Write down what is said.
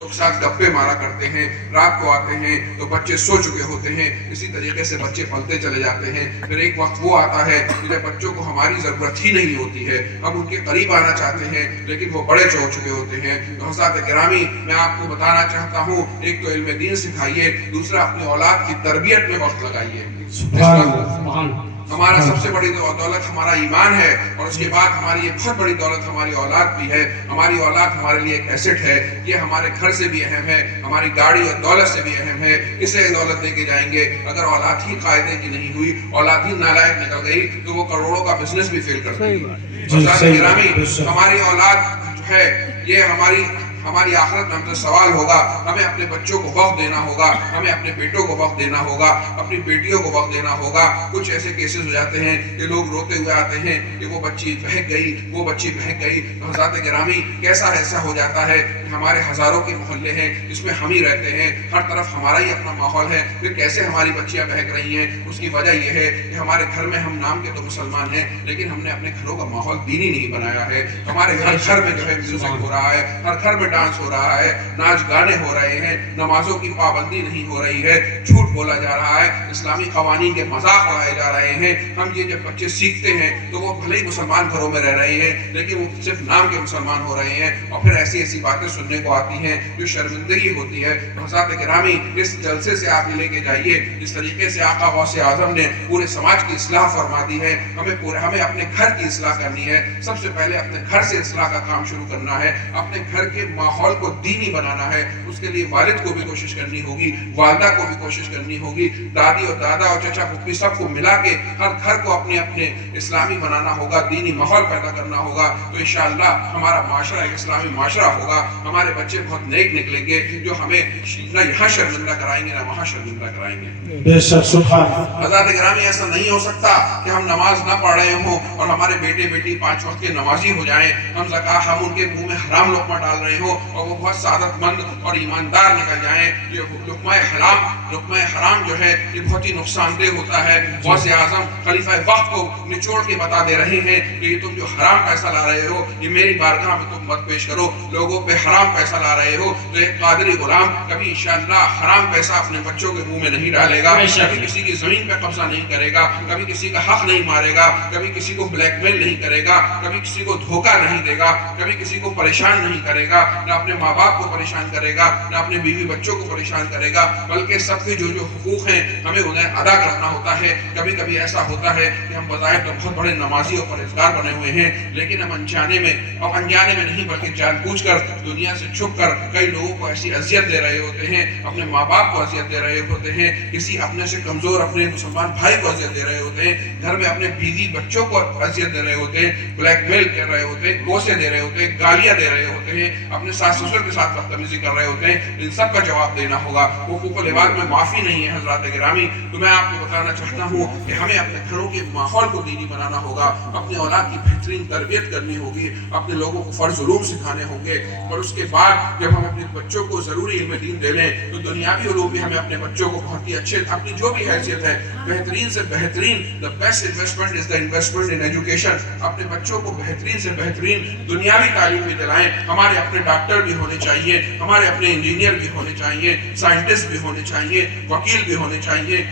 लोग साथ गप्पे मारा करते हैं, रात को आते हैं तो बच्चे सो चुके होते हैं। इसी तरीके से बच्चे पलते चले जाते हैं। फिर एक वक्त वो आता है जब बच्चों को हमारी ज़रूरत ही नहीं होती है, हम उनके करीब आना चाहते हैं लेकिन वो बड़े हो चुके होते हैं। तो हज़रात गिरामी, मैं आपको बताना चाहता हूँ, एक तो इल्म दीन सिखाइए, दूसरा अपनी औलाद की तरबियत में वक्त लगाइए। हमारा सबसे बड़ी दौलत हमारा ईमान है और उसके बाद हमारी ये बहुत बड़ी दौलत हमारी औलाद भी है। हमारी औलाद हमारे लिए एक एसेट है। ये हमारे घर से भी अहम है, हमारी गाड़ी और दौलत से भी अहम है। किसे दौलत लेके जाएंगे? अगर औलाद ही कायदे की नहीं हुई, औलाद ही नालायक निकल गई तो वो करोड़ों का बिजनेस भी फेल कर देगी। हमारी औलाद जो है ये हमारी आखिरत में हमसे सवाल होगा। हमें अपने बच्चों को वक्त देना होगा, हमें अपने बेटों को वक्त देना होगा, अपनी बेटियों को वक्त देना होगा। कुछ ऐसे केसेस हो जाते हैं कि लोग रोते हुए आते हैं कि वो बच्ची बहक गई, वो बच्ची बहक गई। तो हज़रात गिरामी, कैसा ऐसा हो जाता है कि हमारे हज़ारों के मोहल्ले हैं जिसमें हम ही रहते हैं, हर तरफ हमारा ही अपना माहौल है, फिर कैसे हमारी बच्चियां बहक रही हैं? उसकी वजह यह है कि हमारे घर में हम नाम के तो मुसलमान हैं लेकिन हमने अपने घरों का माहौल दीनी नहीं बनाया है। हमारे हर घर में जो है म्यूजिक हो रहा है, हर घर में डांस हो रहा है, नाच गाने हो रहे हैं, नमाजों की पाबंदी नहीं हो रही है, झूठ बोला जा रहा है, इस्लामी कवानीन के मजाक उड़ाए जा रहे हैं। हम ये जब बच्चे सीखते हैं तो वो भले ही मुसलमान घरों में रह रहे हैं लेकिन वो सिर्फ नाम के मुसलमान हो रहे हैं और फिर ऐसी ऐसी बातें सुनने को आती हैं जो शर्मिंदगी होती है। हज़रात गिरामी, इस जलसे से आप लेके जाइए जिस तरीके से आका गौसे आज़म ने पूरे समाज की इस्लाह फरमा दी है। हमें अपने घर की इस्लाह करनी है। सबसे पहले अपने घर से इस्लाह का काम शुरू करना है, अपने घर के माहौल को दीनी बनाना है। उसके लिए वालिद को भी कोशिश करनी होगी, वालदा को भी कोशिश करनी होगी, दादी और दादा और चचा पुप्पी सबको मिला के हर घर को अपने अपने इस्लामी बनाना होगा, दीनी माहौल पैदा करना होगा। तो इंशाअल्लाह हमारा माशरा एक इस्लामी माशरा होगा। हमारे बच्चे बहुत नेक निकलेंगे जो हमें ना यहाँ शर्मिंदा कराएंगे ना वहाँ शर्मिंदा कराएंगे। बेशक सुभान। हज़रात गिरामी, ऐसा नहीं हो सकता कि हम नमाज ना पढ़ रहे हों और हमारे बेटे बेटी 5 वक्त के नमाजी हो जाएं, हम उनके मुंह में हराम लुक़मा डाल रहे हो और वो बहुत सादतमंद और ईमानदार निकल जाएं। ये लुक़मा हराम जो है ये बहुत ही नुकसानदेह होता है। गौसे आज़म खलीफा वक्त को निचोड़ के बता दे रहे हैं कि ये तुम जो हराम पैसा ला रहे हो ये मेरी बारगाह में तुम मत पेश करो। लोगों पे हराम पैसा ला रहे हो तो एक कादरी गुलाम कभी इंशाअल्लाह हराम पैसा अपने बच्चों के मुंह में नहीं डालेगा, कभी किसी की जमीन पे कब्जा नहीं करेगा, कभी किसी का हक नहीं मारेगा, कभी किसी को ब्लैकमेल नहीं करेगा, कभी किसी को धोखा नहीं देगा, कभी किसी को परेशान नहीं करेगा, ना अपने माँ बाप को परेशान करेगा, ना अपने बीवी बच्चों को परेशान करेगा, बल्कि सबके जो जो हुकूक हैं हमें उन्हें अदा करना होता है। कभी कभी ऐसा होता है कि हम बज़ाहिर तो बहुत बड़े नमाजी और परहेज़गार बने हुए हैं लेकिन हम अनजाने में नहीं बल्कि जानबूझकर दुनिया से छुप कर कई लोगों को ऐसी अजियत दे रहे होते हैं, अपने माँ बाप को अजियत दे रहे होते हैं, किसी अपने से कमजोर अपने मुसलमान भाई को अजियत दे रहे होते हैं, घर में अपने बीवी बच्चों को अजियत दे रहे होते हैं, ब्लैकमेल कर रहे होते हैं, गोसे दे रहे होते हैं, गालियां दे रहे होते हैं, अपने सास ससुर के साथ बदतमीजी कर रहे होते हैं। इन सब का जवाब देना होगा। हुकूकुल इबाद में माफी नहीं है। हज़रात गिरामी, तो मैं आपको बताना चाहता हूँ कि हमें अपने घरों के माहौल को दीनी बनाना होगा, अपनी औलाद की बेहतरीन तरबियत करनी होगी, अपने लोगों को फर्ज उलूम सिखाने होंगे और उसके बाद जब हम अपने बच्चों को ज़रूरी इल्म दीन दे लें तो दुनियावी उलूम भी हमें अपने बच्चों को बहुत ही अच्छे, अपनी जो भी हैसियत है बेहतरीन से बेहतरीन, the best investment is the investment in education. अपने बच्चों को बेहतरीन से बेहतरीन दुनियावी तालीम भी दिलाएं। हमारे अपने डॉक्टर भी होने चाहिए, हमारे अपने इंजीनियर भी होने चाहिए, साइंटिस्ट भी होने चाहिए, वकील भी होने चाहिए।